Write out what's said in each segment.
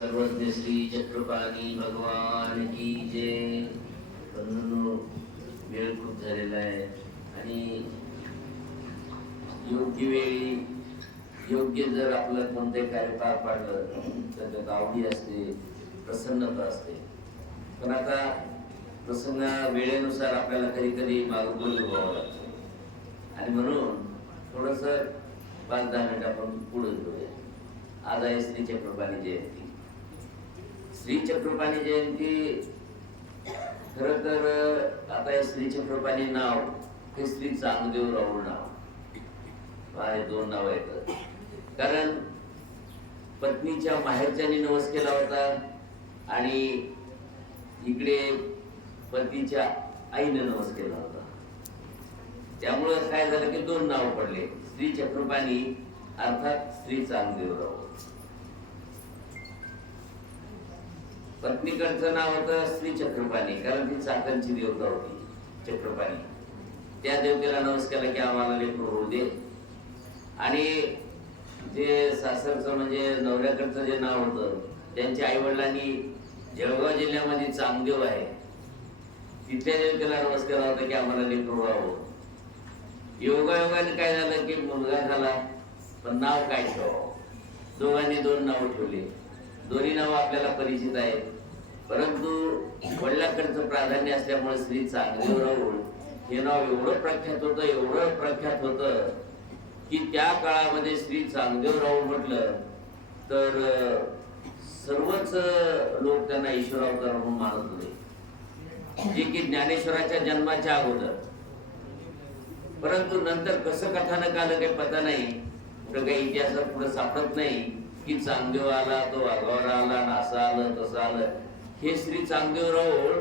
सर्वज्ञ श्री चक्रपाणी भगवान की जय. बंधूंनो वेळ खूप झालेला आहे. आणि योग्य वेळी योग्य जर आपलं कोणते कार्य पार पाडलं तर त्यात आवडी असते प्रसन्नता असते. पण आता प्रसंग वेळेनुसार आपल्याला कधी कधी मागं पुढे लागतं. आणि म्हणून थोडंसं पाच दहा मिनिट आपण पुढे जाऊया. आज आहे श्री चक्रपाणी जयंती. श्री चक्रपाणी जयंती. खर तर आता हे श्री चक्रपाणी नाव हे श्री चांगदेव राऊळ नाव. हे दोन नाव आहेत कारण पत्नीच्या माहेरच्यानी नवस केला होता आणि इकडे पतीच्या आईने नवस केला होता. त्यामुळं काय झालं की दोन नाव पडले. श्री चक्रपाणी अर्थात श्री चांगदेवराव पत्नीकडचं नाव होतं श्री चक्रपाणी कारण ती चाकणची देवता होती चक्रपाणी. त्या देवतेला नमस्कार केला की आम्हाला लेकर होऊ दे. आणि जे सासरचं म्हणजे नवऱ्याकडचं जे नाव होतं त्यांच्या आईवडिलांनी जळगाव जिल्ह्यामध्ये चांगदेव आहे. तिथल्या देवतेला नमस्कार होता की आम्हाला लेकर व्हावं योगायोगाने काय झालं की मुलगा झाला पण नाव काय ठेवावं? दोघांनी दोन नावं ठेवली. दोन्ही नावं आपल्याला परिचित आहेत. परंतु वडिलांकडचं प्राधान्य असल्यामुळे श्री चांगदेवराव हे नाव एवढं प्रख्यात होतं एवढं प्रख्यात होतं की त्या काळामध्ये श्री चांगदेवराव म्हटलं तर सर्वच लोक त्यांना ईश्वरावतार म्हणून मानत होते. जे की ज्ञानेश्वराच्या जन्माच्या अगोदर. परंतु नंतर कसं कथानक आलं काही पता नाही कुठं काही इतिहासात पुढे सापडत नाही की चांगदेव आला तो वाघावर आला नासा आलं तसं आलं. हे श्री चांगदेवराव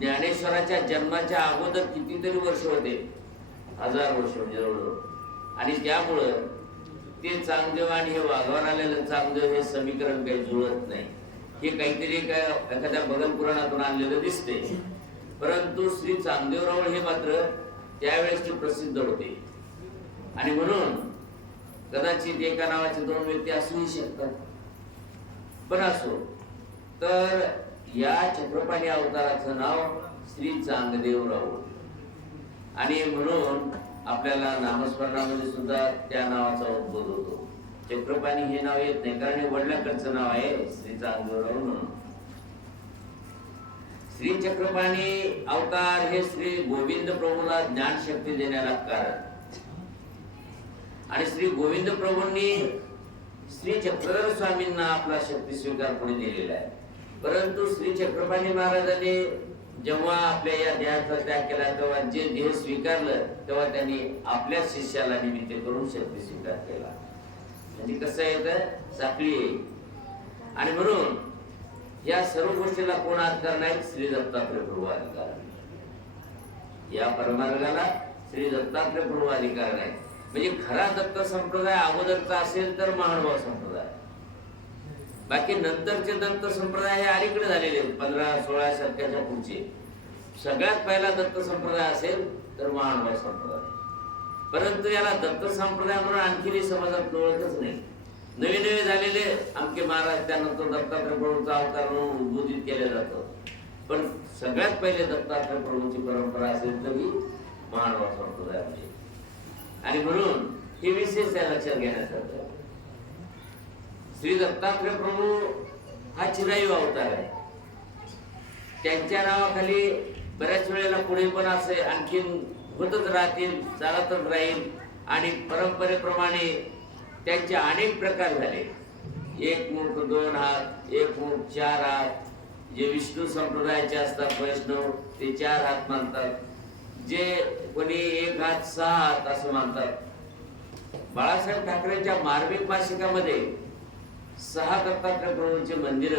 ज्ञानेश्वराच्या जन्माच्या अगोदर कितीतरी वर्ष होते? हजार वर्ष म्हणजे जवळजवळ. आणि त्यामुळं ते चांगदेव आणि हे वाघावर आलेलं चांगदेव हे समीकरण काही जुळत नाही. हे काहीतरी काय एखाद्या भगन पुराणातून आणलेलं दिसते परंतु श्री चांगदेवराव हे मात्र त्यावेळेसचे प्रसिद्ध होते. आणि म्हणून कदाचित एका नावाचे दोन व्यक्ती असूही शकतात. पण असो तर या छत्रपाणी अवताराचं नाव श्री चांगदेवराव आणि म्हणून आपल्याला नामस्मरणामध्ये सुद्धा त्या नावाचा उद्भव होतो. चक्रपाणी हे नाव येत नाही कारण हे वडिलांकडचं नाव आहे श्री चांगदेवराव म्हणून. श्री चक्रपाणी अवतार हे श्री गोविंद प्रभूला ज्ञान शक्ती देण्याला कारण. आणि श्री गोविंद प्रभूंनी श्री चक्रधर स्वामींना आपला शक्ती स्वीकार पुढे दिलेला आहे. परंतु श्री चक्रपाणी महाराजांनी जेव्हा आपल्या या देहाचा त्याग केला तेव्हा जे देह स्वीकारलं तेव्हा त्यांनी आपल्या शिष्याला निमित्त करून शक्ती स्वीकार केला. म्हणजे कसं आहे तर साखळी आहे. आणि म्हणून या सर्व गोष्टीला कोण अधिकार नाही? श्री दत्तात्रय प्रभू अधिकार या परमार्गाला श्री दत्तात्रय प्रभू अधिकार नाही. म्हणजे खरा दत्त संप्रदाय अगोदरचा असेल तर महानुभाव संप्रदाय. बाकी नंतरचे दत्त संप्रदाय हे अलीकडे झालेले आहेत. पंधरा सोळा शतकाच्या पुढचे. सगळ्यात पहिला दत्त संप्रदाय असेल तर महानुभाव संप्रदाय. परंतु याला दत्त संप्रदाय म्हणून आणखीनही समाजात ओळखच नाही. नवे नवे झालेले आमचे महाराज त्यानंतर दत्तात्रय प्रभूचा अवतार म्हणून उद्बोधित केलं जातं. पण सगळ्यात पहिले दत्तात्रय प्रभूची परंपरा असेल तर ही महानुभाव संप्रदाय आणि म्हणून हे विशेष लक्षात घेण्यासारखं श्री दत्तात्रय प्रभू हा चिरायू अवतार आहे. त्यांच्या नावाखाली बऱ्याच वेळेला पुढे पण असे आणखीन होतच राहतील चालतच राहील आणि परंपरेप्रमाणे त्यांचे अनेक प्रकार झाले. एक मुख दोन हात एक मुख चार हात. जे विष्णू संप्रदायाचे असतात वैष्णव ते चार हात मानतात. जे कोणी एक हात सहा हात असं मानतात. बाळासाहेब ठाकरेंच्या मार्मिक मासिकामध्ये सहा दत्तात्रय प्रभूंचे मंदिर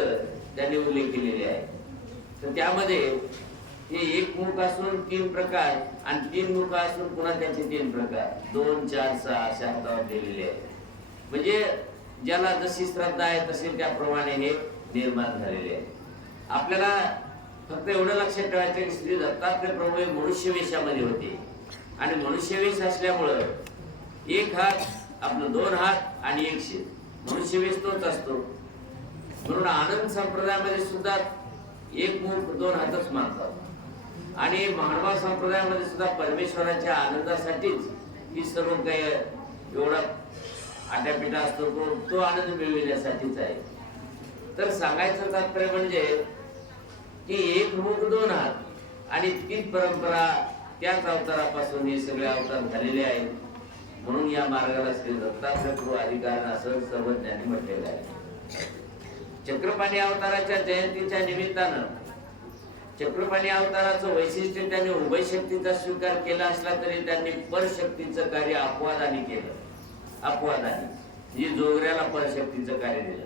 त्यांनी उल्लेख केलेले आहे तर त्यामध्ये हे एक मुख असून तीन प्रकार आणि तीन मुख असून पुन्हा त्याचे तीन प्रकार. दोन चार सहा अशा हातावर लिहिलेले आहेत. म्हणजे ज्याला जशी श्रद्धा आहे तसे त्याप्रमाणे हे निर्माण झालेले आहे आपल्याला फक्त एवढं लक्षात ठेवायचं की श्री दत्तात्रय प्रभू हे मनुष्य वेशामध्ये होते. आणि मनुष्य वेश असल्यामुळं एक हात आपलं दोन हात आणि एक शेत मनुष्य वेश तोच असतो. म्हणून आनंद संप्रदायामध्ये सुद्धा एक मुख दोन हातच मानतात. आणि मानवा संप्रदायामध्ये सुद्धा परमेश्वराच्या आनंदासाठीच ही सर्व काही एवढा आट्यापिटा असतो तो तो आनंद मिळविण्यासाठीच आहे. तर सांगायचं तात्पर्य म्हणजे की एक मुख दोन हात आणि तीच परंपरा त्याच अवतारापासून हे सगळे अवतार झालेले आहेत. म्हणून या मार्गाला श्री दत्तात्रय प्रभू अधिकार असं सर्वज्ञानी म्हटलेलं आहे. चक्रपाणी अवताराच्या जयंतीच्या निमित्तानं चक्रपाणी अवताराचं वैशिष्ट्य त्यांनी उभय शक्तीचा स्वीकार केला असला तरी त्यांनी परशक्तीचं कार्य अपवादाने केलं. अपवादाने. जी जोगऱ्याला परशक्तीचं कार्य दिलं.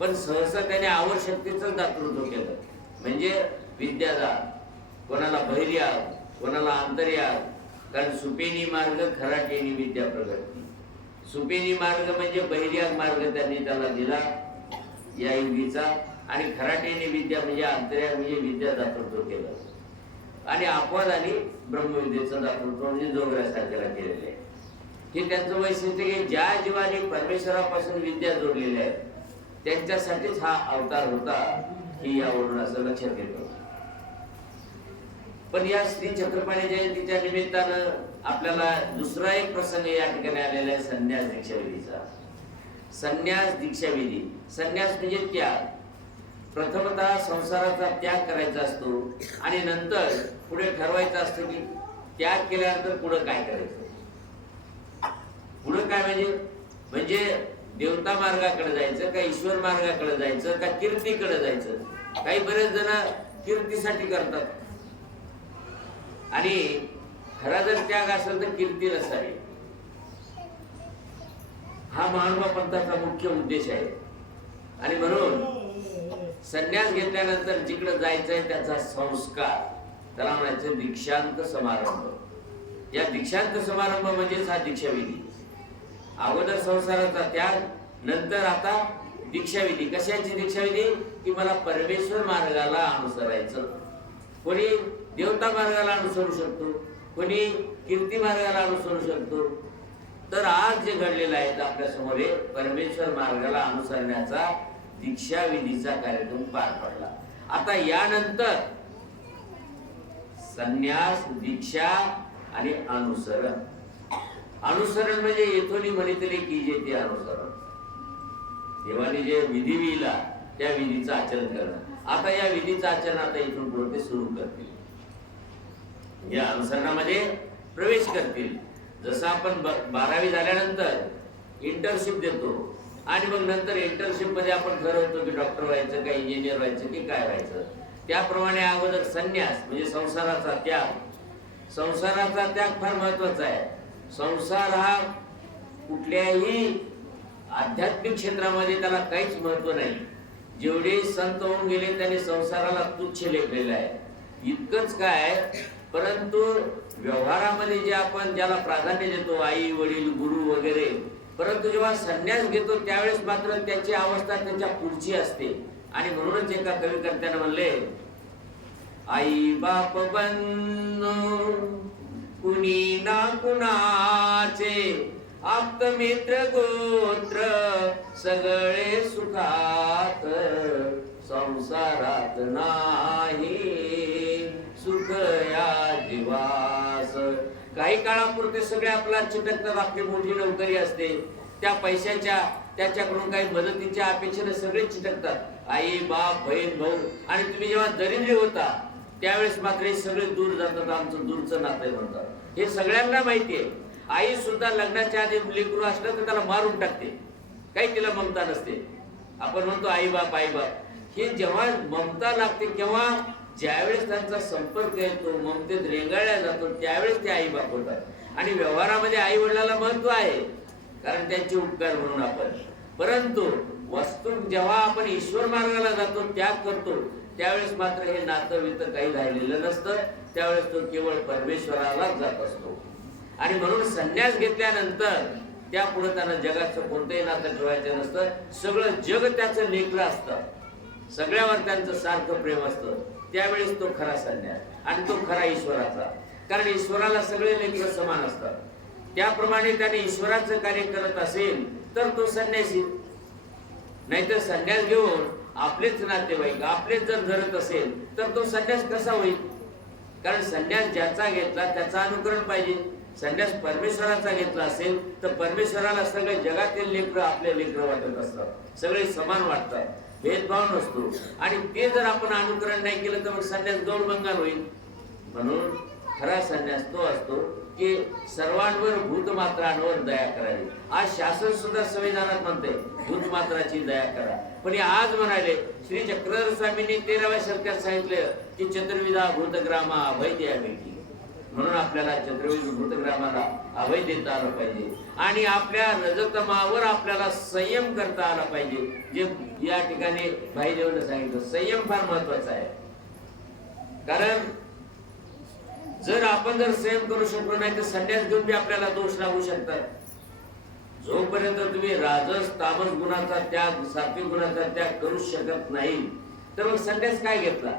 पण सहसा त्याने आवशक्तीचं दातृत्व केलं. म्हणजे विद्यादान कोणाला बहिर्याग कोणाला आंतर्याग कारण सुपेनी मार्ग खराटेनी विद्या प्रगती. सुपेनी मार्ग म्हणजे बहिर्याग मार्ग त्यांनी त्याला दिला या युगीचा आणि खराटेने विद्या म्हणजे अंतर्याग म्हणजे विद्या दातृत्व केलं. आणि अपवादाने ब्रह्मविद्येचं दातृत्व म्हणजे जोगऱ्यासारख्याला केलेलं आहे. हे त्यांचं वैशिष्ट्य की ज्या जीवाने परमेश्वरापासून विद्या जोडलेल्या आहेत त्यांच्यासाठीच हा अवतार होता ही यावरून असं लक्षात येतं. पण या श्री छत्रपती जयंतीच्या निमित्तानं आपल्याला दुसरा एक प्रसंग या ठिकाणी आलेला आहे संन्यास दीक्षाविधीचा. संन्यास दीक्षाविधी. संन्यास म्हणजे त्याग. प्रथमतः संसाराचा त्याग करायचा असतो आणि नंतर पुढे ठरवायचं असतं की त्याग केल्यानंतर पुढे काय करायचं? पुढे काय म्हणजे? म्हणजे देवता मार्गाकडे जायचं का ईश्वर मार्गाकडे जायचं का कीर्तीकडे जायचं? काही बरेच जण कीर्तीसाठी करतात. आणि खरा जर त्याग असेल तर कीर्ती नसावी हा महानुभा पंथाचा मुख्य उद्देश आहे. आणि म्हणून संन्यास घेतल्यानंतर जिकडे जायचंय त्याचा संस्कार त्याला म्हणायचं दीक्षांत समारंभ. या दीक्षांत समारंभ म्हणजेच हा दीक्षाविधी. अगोदर संसाराचा त्याग नंतर आता दीक्षाविधी. कशाची दीक्षाविधी? की मला परमेश्वर मार्गाला अनुसरायचं. कोणी देवता मार्गाला अनुसरू शकतो. कोणी कीर्ती मार्गाला अनुसरू शकतो. तर आज जे घडलेलं आहे आपल्यासमोर परमेश्वर मार्गाला अनुसरण्याचा दीक्षाविधीचा कार्यक्रम पार पडला. आता यानंतर संन्यास दीक्षा आणि अनुसरण. अनुसरण म्हणजे येथोनी म्हणितले की जे ते अनुसरण. देवाने जे विधी विहिला त्या विधीचं आचरण करणं. आता या विधीचं आचरण आता इथून पुढे सुरू करतील. या अनुसरणामध्ये प्रवेश करतील. जसं आपण ब- बारावी झाल्यानंतर इंटर्नशिप देतो आणि मग नंतर इंटर्नशिपमध्ये आपण ठरवतो की डॉक्टर व्हायचं का इंजिनियर व्हायचं की काय व्हायचं. त्याप्रमाणे अगोदर संन्यास म्हणजे संसाराचा त्याग. संसाराचा त्याग फार महत्त्वाचा आहे. संसार हा कुठल्याही आध्यात्मिक क्षेत्रामध्ये त्याला काहीच महत्त्व नाही. जेवढे संत होऊन गेले त्यांनी संसाराला तुच्छ लेखलेलं आहे. इतकंच काय परंतु व्यवहारामध्ये जे आपण ज्याला प्राधान्य देतो आई वडील गुरु वगैरे परंतु जेव्हा संन्यास घेतो त्यावेळेस मात्र त्याची अवस्था त्याच्या पुढची असते. आणि म्हणूनच एका कविकर्त्यानं म्हणले आई बाप बन कुणी ना कुणाचे आप्त मित्र गोत्र सगळे सुखात संसारात नाही. सुख या जीवास. काही काळापुरते सगळे आपला चिटकता लागते मोठी नोकरी असते. त्या पैशाच्या त्याच्याकडून काही मदतीच्या अपेक्षेने सगळे चिटकतात. आई बाप बहीण भाऊ आणि तुम्ही जेव्हा दरिद्री होता त्यावेळेस मात्र हे सगळे दूर जातात आमचं दूरचं नातं म्हणतात. हे सगळ्यांना माहिती आहे. आई सुद्धा लग्नाच्या आधी लेकरू असलं तर त्याला मारून टाकते. काही तिला ममता नसते. आपण म्हणतो आई बाप आई बाप. हे जेव्हा ममता लागते केव्हा ज्यावेळेस त्यांचा संपर्क येतो ममतेत रेंगाळल्या जातो त्यावेळेस ते आई बाप होतात. आणि व्यवहारामध्ये आई वडिलाला महत्त्व आहे कारण त्यांचे उपकार म्हणून आपण. परंतु वस्तू जेव्हा आपण ईश्वर मार्गाला जातो त्याग करतो त्यावेळेस मात्र हे नातं वित काही राहिलेलं नसतं. त्यावेळेस तो केवळ परमेश्वरालाच जात असतो. आणि म्हणून संन्यास घेतल्यानंतर त्या पुढे त्यांना जगाचं कोणतंही नातं ठेवायचं नसतं. सगळं जग त्याचं लेखलं असतं. सगळ्यावर त्यांचं सारखं प्रेम असतं. त्यावेळेस तो खरा संन्यास आणि तो खरा ईश्वराचा कारण ईश्वराला सगळे लेकर समान असतात. त्याप्रमाणे त्याने ईश्वराचं कार्य करत असेल तर तो संन्यासी. नाहीतर संन्यास घेऊन आपलेच नातेवाईक आपलेच जर धरत असेल तर तो संन्यास कसा होईल? कारण संन्यास ज्याचा घेतला त्याचा अनुकरण पाहिजे. संन्यास परमेश्वराचा घेतला असेल तर परमेश्वराला सगळे जगातील लेकर आपले लेकर वाटत असतात. सगळे समान वाटतात. भेदभाव नसतो. आणि ते जर आपण अनुकरण नाही केलं तर मग संन्यास बंगाल होईल. म्हणून खरा संन्यास तो असतो की सर्वांवर भूतमात्रांवर दया करावी. आज शासन सुद्धा संविधानात म्हणते भूतमात्राची दया करा. पण हे आज म्हणाले श्री चक्रधर स्वामींनी तेराव्या शतकात सांगितलं की चतुर्विधा भूतग्रामा अभय भेटी म्हणून आपल्याला चंद्रवीर भूतग्रामाला अभय देता आलं पाहिजे. आणि आपल्या रजतमावर आपल्याला संयम करता आला पाहिजे. जे या ठिकाणी भाईदेवने सांगितलं संयम फार महत्त्वाचा आहे. कारण जर आपण जर संयम करू शकलो नाही तर संन्यास घेऊन बी आपल्याला दोष लागू शकतात. जोपर्यंत तुम्ही राजस तामस गुणाचा त्याग सात्विक गुणाचा त्याग करू शकत नाही तर मग संन्यास काय घेतला?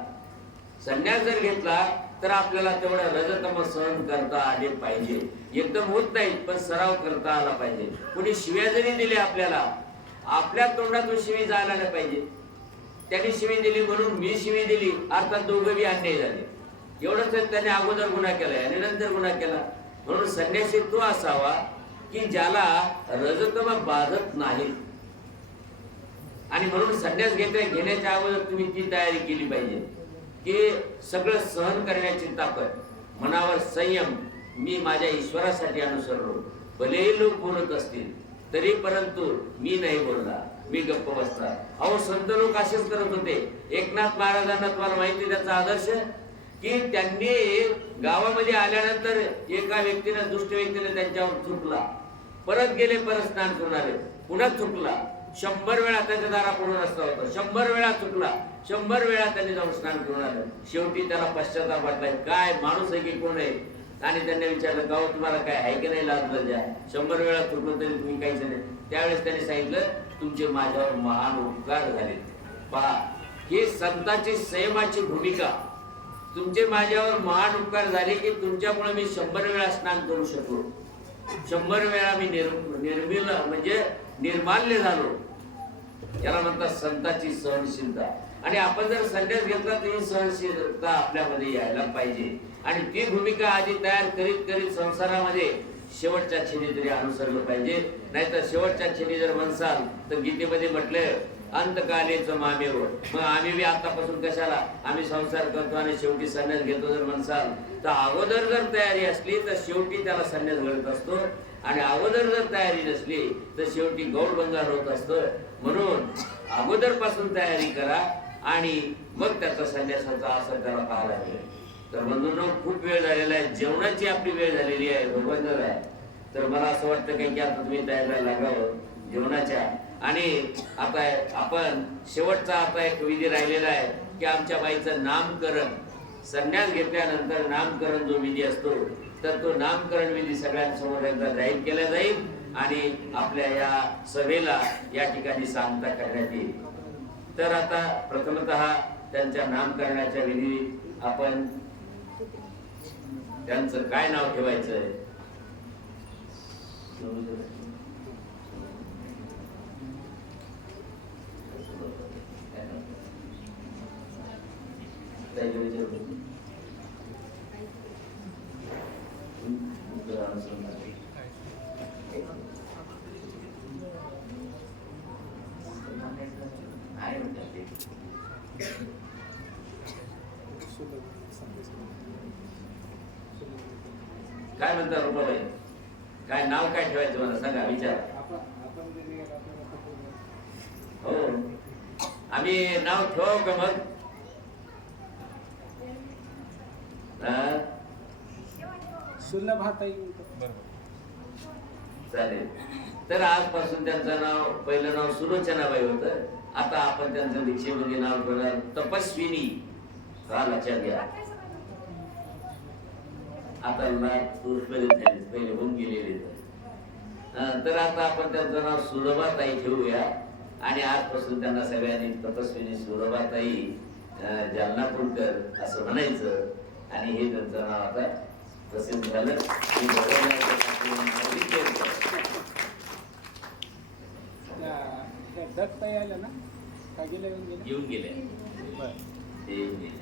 संन्यास जर घेतला तर आपल्याला तेवढा रजतम सहन करता आले पाहिजे. एकदम होत नाही पण सराव करता आला पाहिजे. कुणी शिव्या जरी दिल्या आपल्याला आपल्या तोंडातून शिवी जायला नाही पाहिजे. त्यांनी शिवी दिली म्हणून मी शिवी दिली अर्थात दोघं बी अन्याय झाले. एवढंच तर त्याने अगोदर गुन्हा केला आणि नंतर गुन्हा केला. म्हणून संन्यासी तो असावा की ज्याला रजतम बाधत नाही. आणि म्हणून संन्यास घेतल्या घेण्याच्या अगोदर तुम्ही ती तयारी केली पाहिजे. की सगळं सहन करण्याची ताकद मनावर संयम मी माझ्या ईश्वरासाठी अनुसरलो. भलेही लोक बोलत असतील तरी परंतु मी नाही बोलला मी गप्प बसला अहो संत लोक असेच करत होते. एकनाथ महाराजांना तुम्हाला माहिती त्याचा आदर्श? की त्यांनी गावामध्ये आल्यानंतर एका व्यक्तीनं दुष्ट व्यक्तीने त्यांच्यावर थुकला परत गेले परत स्नान करणारे. पुन्हा थुकला शंभर वेळा त्याच्या दारापुढून रस्ता होता. शंभर वेळा चुकला. शंभर वेळा त्यांनी जाऊन स्नान करून आलं. शेवटी त्याला पश्चाताप वाटलाय काय माणूस आहे की कोण आहे? आणि त्यांनी विचारलं गाव तुम्हाला काय आहे की नाही लाज लज्जा शंभर वेळा तुटलं तरी तुम्ही काहीच नाही. त्यावेळेस त्यांनी सांगितलं तुमचे माझ्यावर महान उपकार झाले पहा ही संतांची संयमाची भूमिका. तुमचे माझ्यावर महान उपकार झाले की तुमच्यामुळे मी शंभर वेळा स्नान करू शकलो. शंभर वेळा मी निर निर्मिल म्हणजे निर्माल्य झालो. याला म्हणतात संताची सहनशीलता. आणि आपण जर संन्यास घेतला तर ही सहनशीलता आपल्यामध्ये यायला पाहिजे. आणि ती भूमिका आधी तयार करीत करीत संसारामध्ये शेवटच्या क्षणी तरी अनुसरलं पाहिजे. नाहीतर शेवटच्या क्षणी जर म्हणसाल तर गीतेमध्ये म्हटलंय अंतकालीच मामेवर मग आम्ही बी आतापासून कशाला? आम्ही संसार करतो आणि शेवटी संन्यास घेतो जर म्हणसाल. तर अगोदर जर तयारी असली तर शेवटी त्याला संन्यास घडत असतो. आणि अगोदर जर तयारी नसली तर शेवटी गौड बंगार होत असतं. म्हणून अगोदरपासून तयारी करा. आणि मग त्याचा संन्यासाचा असर त्याला पाहायला मिळेल. तर बंधूंना खूप वेळ झालेला आहे. जेवणाची आपली वेळ झालेली आहे भगवंतर आहे तर मला असं वाटतं काही की आता तुम्ही तयारीला लागावं हो, जेवणाच्या. आणि आता आपण शेवटचा आता एक विधी राहिलेला आहे की आमच्या बाईचं नामकरण. संन्यास घेतल्यानंतर नामकरण जो विधी असतो तर तो नामकरण विधी सगळ्यांसमोर एकदा जाहीर केला जाईल आणि आपल्या या सभेला या ठिकाणी सांगता करण्यात येईल. तर आता प्रथमतः त्यांच्या नामकरणाच्या विधी आपण त्यांचं काय नाव ठेवायचं आहे काय म्हणता रुपाबाई? काय नाव काय ठेवायचं मला? सांगा विचार. हो. आम्ही नाव ठेवाव का मग? हा? चालेल. तर आजपासून त्यांचं नाव पहिलं नाव सुलोचनाबाई होतं. आता आपण त्यांचं दीक्षेमध्ये नाव ठेवणार तपस्विनी हा लक्षात घ्या आता झाले. पहिले होऊन गेलेले तर आता आपण त्यांचं नाव सुलभाताई ठेवूया. आणि आजपासून त्यांना सगळ्यांनी तपस्विनी सुलभाताई अं, जालनापूरकर असं म्हणायचं. आणि हे त्यांचं नाव आता प्रसिद्ध झालं. दत्त आल्या ना? येऊन गेले येऊन गेले.